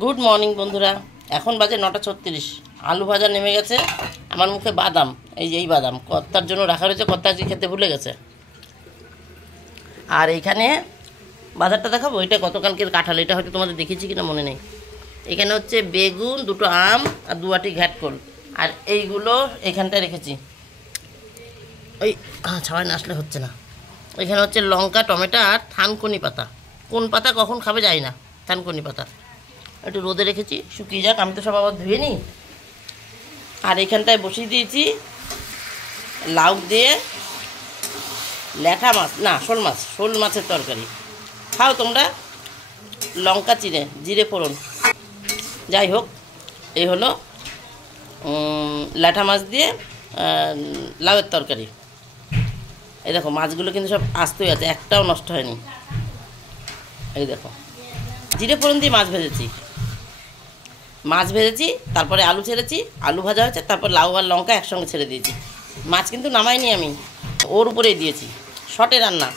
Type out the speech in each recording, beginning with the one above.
Good morning বন্ধুরা, এখন বাজে 9:36। আলু ভাজা নেমে গেছে, আমার মুখে বাদাম, এই যে এই বাদাম কর্তার জন্য রাখা রয়েছে, কর্তা আজকে খেতে ভুলে গেছে। আর এইখানে বাজারটা দেখাবো, এটা গতকালকের কাঁঠাল, এটা হয়তো তোমাদের দেখিয়েছি কিনা মনে নেই। এখানে হচ্ছে বেগুন, 2টো আম আর 2 আটি ঘ্যাটকল, আর এইগুলো এখানটায় রেখেছি। ওই ছাওয়ায় না আসলে হচ্ছে না। এখানে হচ্ছে লঙ্কা, টমেটো আর থানকুনি পাতা। কোন পাতা কখন খাবে যাই না, থানকুনি পাতা একটু রোদে রেখেছি, শুকিয়ে যাক, আমি তো সব আবার ধুয়ে নিই। আর এখানটায় বসিয়ে দিয়েছি লাউ দিয়ে ল্যাঠা মাছ, না শোল মাছের তরকারি। খাও তোমরা, লঙ্কা চিড়ে জিরে ফোড়ন। যাই হোক, এই হলো ল্যাঠা মাছ দিয়ে লাউয়ের তরকারি। এই দেখো মাছগুলো কিন্তু সব আস্তই আছে, একটাও নষ্ট হয়নি। এই দেখো জিরে ফোড়ন দিয়ে মাছ ভেজেছি, তারপরে আলু ছেড়েছি, আলু ভাজা হয়েছে, তারপর লাউ আর লঙ্কা একসঙ্গে ছেড়ে দিয়েছি। মাছ কিন্তু নামাইনি আমি, ওর উপরেই দিয়েছি, শর্টে রান্না,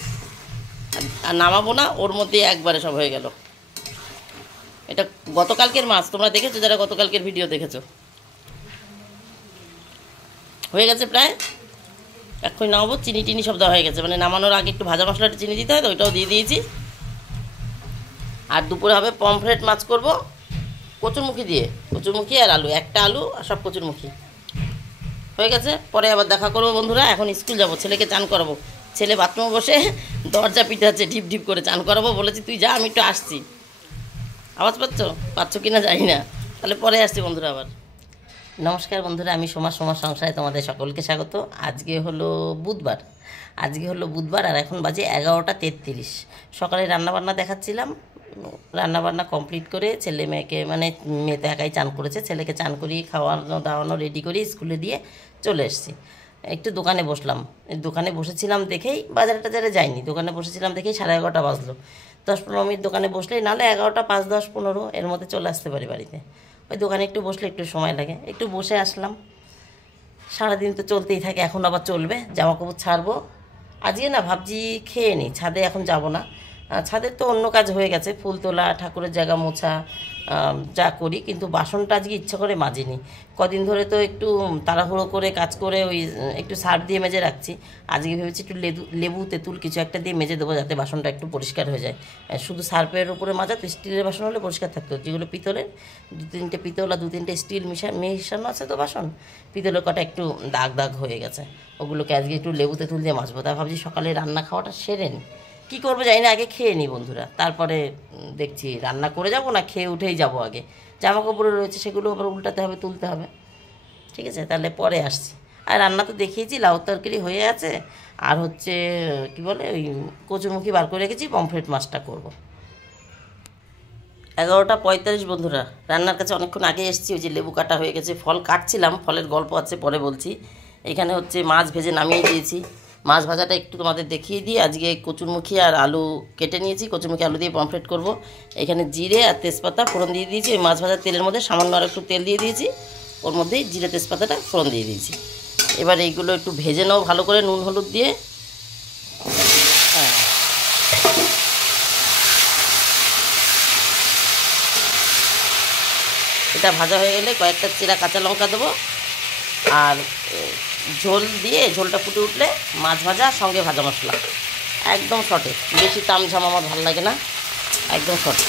আর নামাবো না, ওর মধ্যে একবারে সব হয়ে গেল। এটা গতকালকের মাছ, তোমরা দেখেছো যারা গতকালকের ভিডিও দেখেছো। হয়ে গেছে প্রায়, এক্ষুনি নামাবো। চিনি টিনি সব দেওয়া হয়ে গেছে, মানে নামানোর আগে একটু ভাজা মশলাটা চিনি দিতে হয় তো, ওইটাও দিয়ে দিয়েছি। আর দুপুরে হবে পমফ্রেট মাছ করব কচুরমুখী আর আলু, একটা আলু আর সব কচুরমুখী। হয়ে গেছে, পরে আবার দেখা করবো বন্ধুরা। এখন স্কুল যাব, ছেলেকে চান করাবো। ছেলে বাথরুমে বসে দরজা পিটাচ্ছে, ঢিপ ঢিপ করে। চান করাবো বলেছি, তুই যা, আমি একটু আসছি। আওয়াজ পাচ্ছ কি না জানি না, তাহলে পরে আসছি বন্ধুরা আবার। নমস্কার বন্ধুরা, আমি সোমার সংসারে তোমাদের সকলকে স্বাগত। আজকে হলো বুধবার আর এখন বাজে 11:33। সকালে রান্নাবান্না দেখাচ্ছিলাম, রান্নাবান্না কমপ্লিট করে ছেলে মেয়েকে, মানে মেয়ে তো একাই চান করেছে, ছেলেকে চান করিয়ে খাওয়ানো দাওয়ানো রেডি করে স্কুলে দিয়ে চলে এসেছি। একটু দোকানে বসলাম, দোকানে বসেছিলাম দেখেই, বাজারে টাজারে যাইনি, দোকানে বসেছিলাম দেখেই 11:30 বাজলো। 10-15 মিনিট দোকানে বসলেই, নাহলে 11টা 5, 10, 15 এর মধ্যে চলে আসতে পারি বাড়িতে। ওই দোকানে একটু বসলে একটু সময় লাগে, একটু বসে আসলাম। সারাদিন তো চলতেই থাকে, এখন আবার চলবে, জামাকাপড় ছাড়বো। আজকে না ভাবছি খেয়ে নিই, ছাদে এখন যাব না। ছাদের তো অন্য কাজ হয়ে গেছে, ফুল তোলা, ঠাকুরের জায়গা মোছা, যা করি, কিন্তু বাসনটা আজকে ইচ্ছা করে মাজিনি। কদিন ধরে তো একটু তাড়াহুড়ো করে কাজ করে ওই একটু সার্ফ দিয়ে মেজে রাখছি। আজকে ভেবেছি একটু লেবু তেঁতুল কিছু একটা দিয়ে মেজে দেবো, যাতে বাসনটা একটু পরিষ্কার হয়ে যায়। শুধু সার্ফের উপরে মাজা তো, স্টিলের বাসন হলে পরিষ্কার থাকতো। যেগুলো পিতলের, 2-3টে পিতল আর 2-3টে স্টিল মেশানো আছে তো বাসন, পিতলের কটা একটু দাগ দাগ হয়ে গেছে, ওগুলোকে আজকে একটু লেবু তেঁতুল দিয়ে মাজবো। তা ভাবছি সকালে রান্না খাওয়াটা সেরে নিই। কী করবো জানি না, আগে খেয়ে নিই বন্ধুরা, তারপরে দেখছি রান্না করে যাব না খেয়ে উঠেই যাব। আগে জামা কাপড় রয়েছে, সেগুলো আবার উল্টাতে হবে, তুলতে হবে। ঠিক আছে, তাহলে পরে আসছি। আর রান্না তো দেখিয়েছি, লাউ তরকারি হয়ে আছে, আর হচ্ছে কি বলে ওই কচুরমুখী বার করে রেখেছি, পমফ্রেট মাছটা করব। 11:45 বন্ধুরা, রান্নার কাছে অনেকক্ষণ আগে এসেছি। ওই যে লেবু কাটা হয়ে গেছে, ফল কাটছিলাম, ফলের গল্প আছে পরে বলছি। এখানে হচ্ছে মাছ ভেজে নামিয়ে দিয়েছি। মাছ ভাজাটা একটু তোমাদের দেখিয়ে দিই। আজকে কচুরমুখী আর আলু কেটে নিয়েছি, কচুরমুখী আলু দিয়ে পমফ্রেট করব। এখানে জিরে আর তেজপাতা ফোড়ন দিয়ে দিয়েছি। ওই মাছ ভাজার তেলের মধ্যে সামান্য আর একটু তেল দিয়ে দিয়েছি, ওর মধ্যেই জিরে তেজপাতাটা ফোড়ন দিয়ে দিয়েছি। এবার এইগুলো একটু ভেজে নাও ভালো করে, নুন হলুদ দিয়ে। এটা ভাজা হয়ে গেলে কয়েকটা চেরা কাঁচা লঙ্কা দেবো, আর ঝোল দিয়ে, ঝোলটা ফুটে উঠলে মাছ ভাজা সঙ্গে ভাজা মশলা, একদম শর্টে, বেশি তামঝাম আমার ভালো লাগে না, একদম শর্ট।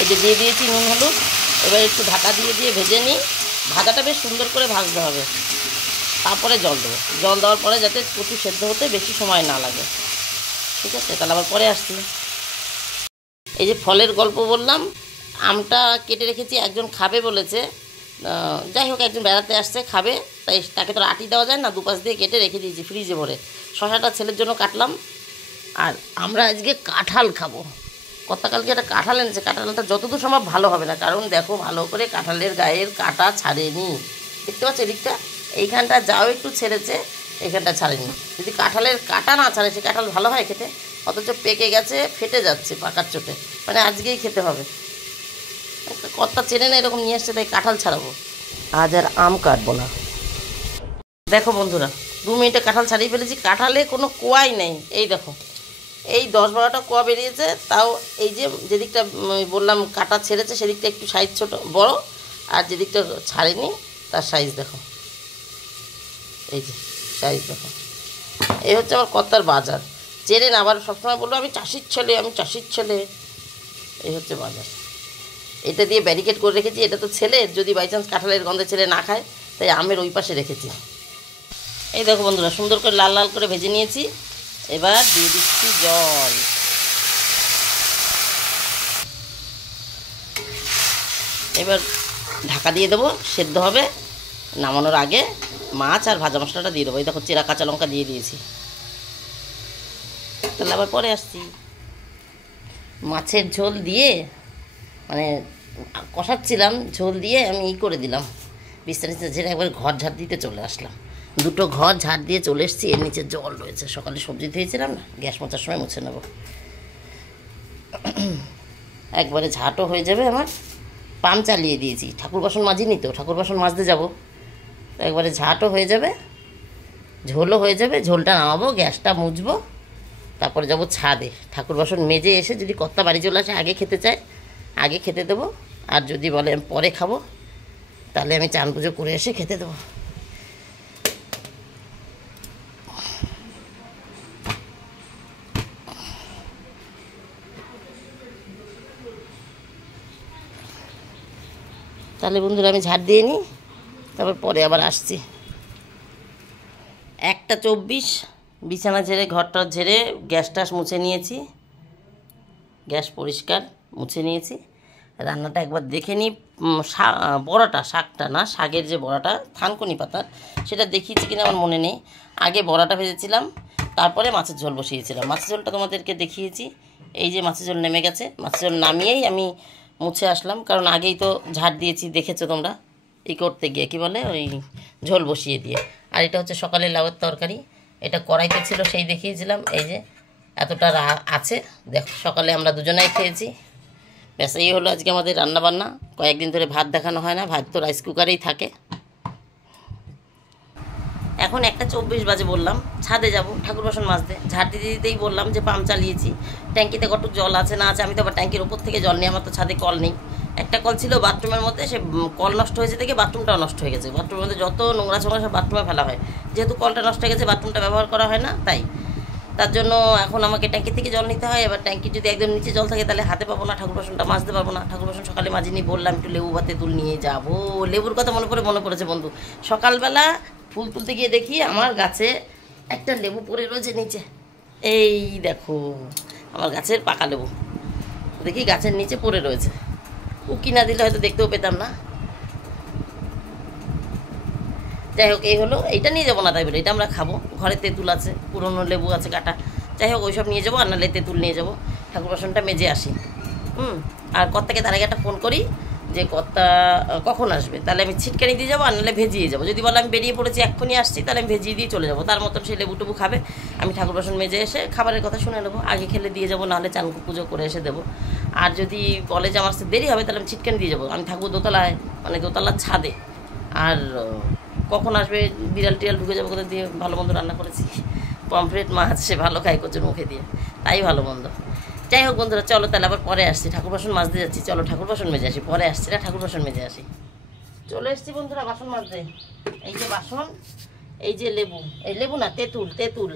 এই যে দিয়ে দিয়েছি নুন হলুদ, এবার একটু ঢাকা দিয়ে ভেজে নিই। ভাজাটা বেশ সুন্দর করে ভাজতে হবে, তারপরে জল দেবো। জল দেওয়ার পরে যাতে কচু সেদ্ধ হতে বেশি সময় না লাগে। ঠিক আছে, তাহলে আবার পরে আসছি। এই যে ফলের গল্প বললাম, আমটা কেটে রেখেছি, একজন খাবে বলেছে। যাই হোক, একজন বেড়াতে আসছে, খাবে, তাই তাকে তো আটি দেওয়া যায় না, দুপাশ দিয়ে কেটে রেখে দিয়েছি ফ্রিজে ভরে। শসাটা ছেলের জন্য কাটলাম। আর আমরা আজকে কাঁঠাল খাবো। গতকালকে একটা কাঁঠাল এনেছে, কাঁঠালটা যতদূর সম্ভব ভালো হবে না, কারণ দেখো ভালো করে কাঁঠালের গায়ের কাঁটা ছাড়েনি। দেখতে পাচ্ছ এদিকটা, এইখানটা যাও একটু ছেড়েছে, এইখানটা ছাড়েনি। যদি কাঁঠালের কাঁটা না ছাড়ে, সে কাঁঠাল ভালো হয় খেতে? অথচ পেকে গেছে, ফেটে যাচ্ছে পাকার চোটে, মানে আজকেই খেতে হবে। কর্তা চেনে না এরকম নিয়ে আসছে, তাই কাঁঠাল ছাড়াবো। আজ আর আম কাটবো না। দেখো বন্ধুরা, 2 মিনিটে কাঁঠাল ছাড়িয়ে ফেলেছি, কাঁঠালে কোনো কোয়াই নেই। এই দেখো, এই 10-12টা কোয়া বেরিয়েছে। তাও এই যে যেদিকটা বললাম কাটা ছেড়েছে সেদিকটা একটু সাইজ ছোট বড়, আর যেদিকটা ছাড়েনি তার সাইজ দেখো, এই যে সাইজ দেখো। এই হচ্ছে আমার কর্তার বাজার। চেনেন, আবার সবসময় বললো আমি চাষির ছেলে, আমি চাষির ছেলে। এই হচ্ছে বাজার। এটা দিয়ে ব্যারিকেড করে রেখেছি, এটা তো ছেলের, যদি বাই চান্স কাঁঠালের গন্ধে ছেলে না খায়, তাই আমের ওই পাশে রেখেছি। এই দেখো বন্ধুরা, সুন্দর করে লাল লাল করে ভেজে নিয়েছি। এবার দিয়ে দিচ্ছি জল। এবার ঢাকা দিয়ে দেবো, সেদ্ধ হবে। নামানোর আগে মাছ আর ভাজা মশলাটা দিয়ে দেবো। এই দেখো চেরা কাঁচা লঙ্কা দিয়ে দিয়েছি। তাহলে আবার পরে আসছি। মাছের ঝোল দিয়ে মানে কষাচ্ছিলাম, ঝোল দিয়ে আমি করে দিলাম বিস্তারিত ঝেড়ে একবার ঘর ঝাড় দিতে চলে আসলাম। 2টো ঘর ঝাড় দিয়ে চলে এসেছি। এর নিচে জল রয়েছে, সকালে সবজি ধুয়েছিলাম না, গ্যাস মোছার সময় মুছে নেব। একবারে ঝাঁটও হয়ে যাবে আমার। পাম্প চালিয়ে দিয়েছি, ঠাকুর বাসন মাজিনি তো, ঠাকুর বাসন মাজতে যাবো, তো একবারে ঝাঁটও হয়ে যাবে, ঝোলও হয়ে যাবে। ঝোলটা নামাবো, গ্যাসটা মুছবো, তারপরে যাবো ছাদে। ঠাকুর বাসন মেজে এসে যদি কর্তা বাড়ি চলে আসে, আগে খেতে চায় আগে খেতে দেবো, আর যদি বলে আমি পরে খাবো, তাহলে আমি চান পুজো করে এসে খেতে দেবো। তাহলে বন্ধুরা আমি ঝাড় দিয়ে নিই, তারপর পরে আবার আসছি। 1:24, বিছানা ঝেড়ে ঘরটা ঝেড়ে গ্যাস টাস মুছে নিয়েছি, গ্যাস পরিষ্কার মুছে নিয়েছি। রান্নাটা একবার দেখে নিই। বড়াটা, শাকটা না, শাকের যে বড়াটা থানকুনি পাতার, সেটা দেখিয়েছি কিনা আমার মনে নেই। আগে বড়াটা ভেজেছিলাম, তারপরে মাছের ঝোল বসিয়েছিলাম। মাছের ঝোলটা তোমাদেরকে দেখিয়েছি। এই যে মাছের ঝোল নেমে গেছে, মাছের ঝোল নামিয়েই আমি মুছে আসলাম, কারণ আগেই তো ঝাড় দিয়েছি, দেখেছো তোমরা, এই করতে গিয়ে কী বলে ওই ঝোল বসিয়ে দিয়ে। আর এটা হচ্ছে সকালে লাউয়ের তরকারি, এটা কড়াইতে ছিল সেই দেখিয়েছিলাম। এই যে এতটা আছে, দেখো সকালে আমরা দুজনেই খেয়েছি। ব্যাস, এই হলো আজকে আমাদের রান্নাবান্না। কয়েকদিন ধরে ভাত দেখানো হয় না, ভাত তো রাইস কুকারেই থাকে। এখন 1:24 বাজে, বললাম ছাদে যাব ঠাকুর বাসন মাজতে। ঝাড় দিতে দিতেই বললাম যে পাম্প চালিয়েছি, ট্যাঙ্কিতে কতটুকু জল আছে না আছে। আমি তো আবার ট্যাঙ্কির ওপর থেকে জল নিই, আমার তো ছাদে কল নেই। একটা কল ছিল বাথরুমের মধ্যে, সে কল নষ্ট হয়েছে থেকে বাথরুমটাও নষ্ট হয়ে গেছে। বাথরুমের মধ্যে যত নোংরা ছোংরা সব বাথরুমে ফেলা হয়, যেহেতু কলটা নষ্ট হয়ে গেছে বাথরুমটা ব্যবহার করা হয় না, তাই তার জন্য এখন আমাকে ট্যাঙ্কি থেকে জল নিতে হয়। এবার ট্যাঙ্কির যদি একদম নিচে জল থাকে তাহলে হাতে পাবো না, ঠাকুর বাসনটা মাজতে পারবো না। ঠাকুর বাসন সকালে মাজিনি, বললাম একটু লেবু ভাতে তুল নিয়ে যাবো। লেবুর কথা মনে পড়েছে বন্ধু, সকালবেলা ফুল তুলতে গিয়ে দেখি আমার গাছে একটা লেবু পড়ে রয়েছে নিচে। এই দেখো আমার গাছের পাকা লেবু, দেখি গাছের নিচে পড়ে রয়েছে। ও কিনা দিলে হয়তো দেখতেও পেতাম না। যাই হোক, এই হলো, এইটা নিয়ে যাবো না তাই বলে, এটা আমরা খাবো। ঘরে তেঁতুল আছে, পুরনো লেবু আছে কাটা। যাই হোক, ওইসব নিয়ে যাবো, আর নাহলে তেঁতুল নিয়ে যাবো। ঠাকুর বাসনটা মেজে আসি। আর কর্তাকে তার আগে একটা ফোন করি যে কর্তা কখন আসবে, তাহলে আমি ছিটকানি দিয়ে যাবো, আর নাহলে ভেজিয়ে যাবো। যদি বলে আমি বেরিয়ে পড়েছি এক্ষুনি আসছি, তাহলে আমি ভেজিয়ে দিয়ে চলে যাবো। তার মতন সেই লেবু টেবু খাবে, আমি ঠাকুর বাসন মেজে এসে খাবারের কথা শুনে নেবো। আগে খেলে দিয়ে যাবো, নাহলে চান পুজো করে এসে দেবো। আর যদি বলে যে আমার দেরি হবে, তাহলে আমি ছিটকানি দিয়ে যাবো। আমি থাকবো দোতলায়, মানে দোতলার ছাদে। আর কখন আসবে, বিড়াল টিড়াল ঢুকে যাবো কোথাও দিয়ে। ভালো মন্দ রান্না করেছি, পমফ্রেট মাছ সে ভালো খাই কচুর মুখে দিয়ে, তাই ভালো মন্দ। যাই হোক বন্ধুরা, চলো তাহলে আবার পরে আসছি। ঠাকুর বাসন মাজতে যাচ্ছি, চলো ঠাকুর বাসন মেজে আসি, পরে আসছি না, ঠাকুর বাসন মেজে আসি। চলে এসছি বন্ধুরা বাসন মাজতে। এই যে বাসন, এই যে লেবু, এই লেবু না তেঁতুল, তেঁতুল।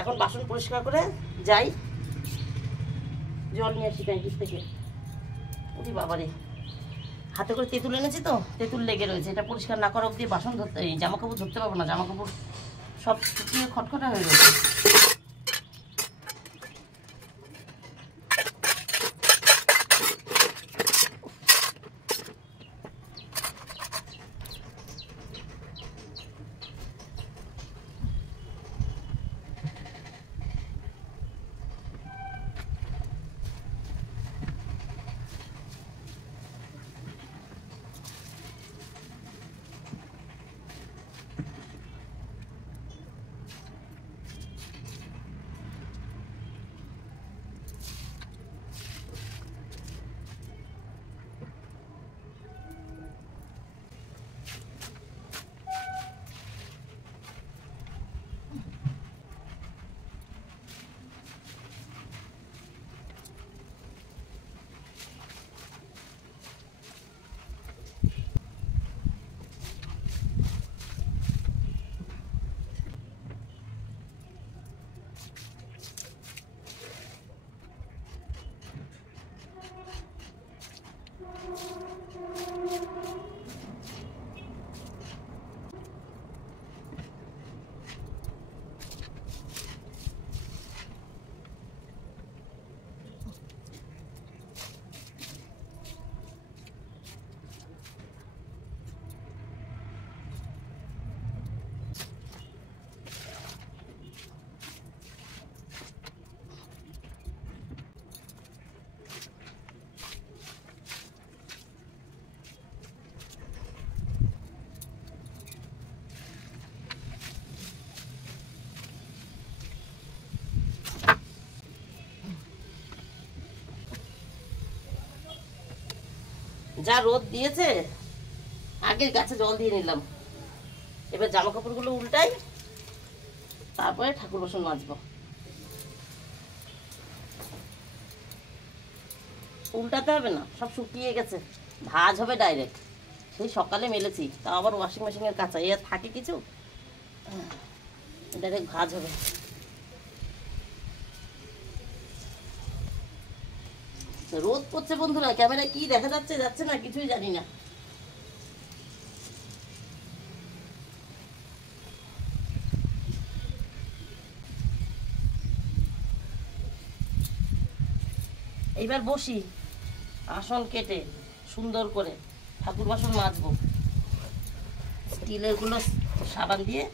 এখন বাসন পরিষ্কার করে যাই, জল নিয়ে আসি ট্যাঙ্কির থেকে। উঠি বাবারে, হাতে করে তেঁতুল এনেছি তো, তেঁতুল লেগে রয়েছে। এটা পরিষ্কার না করা অবধি বাসন ধরতে, এই জামা কাপড় ধরতে পারবো না, জামা কাপড় সব শুকিয়ে খটখটা হয়ে রয়েছে। যা রোদ দিয়েছে, আগে গাছে জল দিয়ে নিলাম। এবার জামা কাপড়গুলো উল্টাই, তারপরে ঠাকুর বাসন মাজবো। উল্টাতে হবে না, সব শুকিয়ে গেছে, ভাঁজ হবে ডাইরেক্ট। সেই সকালে মেলেছি, তা আবার ওয়াশিং মেশিনের কাঁচা, এ আর থাকে কিছু, ডাইরেক্ট ভাঁজ হবে। রোদ পড়ছে বন্ধুরা, ক্যামেরায় কি দেখা যাচ্ছে যাচ্ছে না কিছুই জানি না। এইবার বসি, আসন কেটে সুন্দর করে ঠাকুর বাসন মাজবো। স্টিলের গুলো সাবান দিয়ে,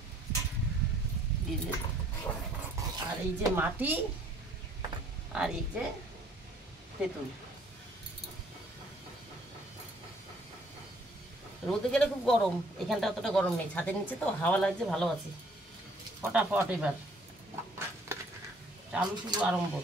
আর এই যে মাটি, আর এই যে তেঁতুল। রোদে গেলে খুব গরম, এখানটা অতটা গরম নেই, ছাদের নিচে তো হাওয়া লাগছে, ভালো আছি। ফটাফট এবার চালু শুরু আরম্ভ।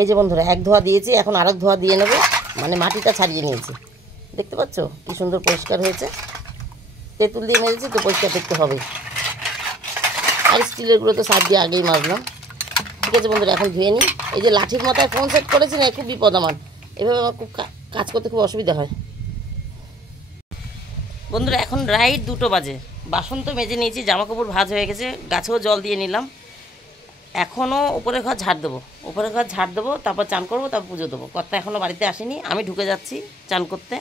এই যে বন্ধুরা, এক ধোয়া দিয়েছি, এখন আরেক ধোয়া দিয়ে নেবো, মানে মাটিটা ছাড়িয়ে নিয়েছি। দেখতে পাচ্ছ কি সুন্দর পরিষ্কার হয়েছে, তেঁতুল দিয়ে মেরেছি তো পরিষ্কার দেখতে হবে। আর স্টিলেরগুলো তো সার দিয়ে আগেই মাজলাম। ঠিক আছে বন্ধুরা, এখন ধুয়ে নিই। এই যে লাঠির মাথায় ফোন সেট করেছি না, খুব বিপদ আমার, এভাবে আমার খুব কাজ করতে খুব অসুবিধা হয়। বন্ধুরা এখন রাইট 2টো বাজে, বাসন তো মেজে নিয়েছি, জামা কাপড় ভাঁজ হয়ে গেছে, গাছেও জল দিয়ে নিলাম। এখনও উপরের ঘর ঝাড় দেবো, উপরের ঘর ঝাড় দেবো, তারপর চান করবো, তারপর পুজো দেবো। কর্তা এখনও বাড়িতে আসেনি, আমি ঢুকে যাচ্ছি চান করতে।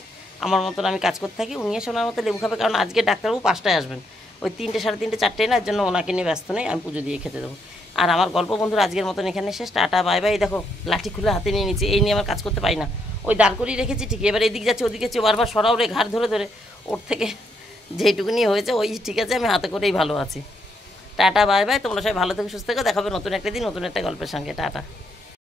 আমার মতন আমি কাজ করতে থাকি, উনিও সোনার মতো লেবু খাবে, কারণ আজকে ডাক্তারবাবু 5টায় আসবেন, ওই 3টে, 3:30, 4টায় না, এর জন্য ওনাকে নিয়ে ব্যস্ত নেই, আমি পুজো দিয়ে খেতে দেবো। আর আমার গল্প বন্ধুরা আজকের মতন এখানে শেষ, টাটা বাই বাই। দেখো লাঠি খুলে হাতে নিয়ে নিচ্ছি, এই নিয়ে আমার কাজ করতে পারি না, ওই দাঁড় করিয়ে রেখেছি ঠিকই, এবার এদিক যাচ্ছে ওদিকে যাচ্ছে, বারবার সরাও রে, ঘাড় ধরে ধরে, ওর থেকে যেইটুকুনি হয়েছে ওই ঠিক আছে, আমি হাতে করেই ভালো আছি। টাটা বাই বাই, তোমরা সবাই ভালো থেকো, সুস্থ থেকো, দেখাবে নতুন একটা দিন নতুন একটা গল্পের সঙ্গে। টাটা।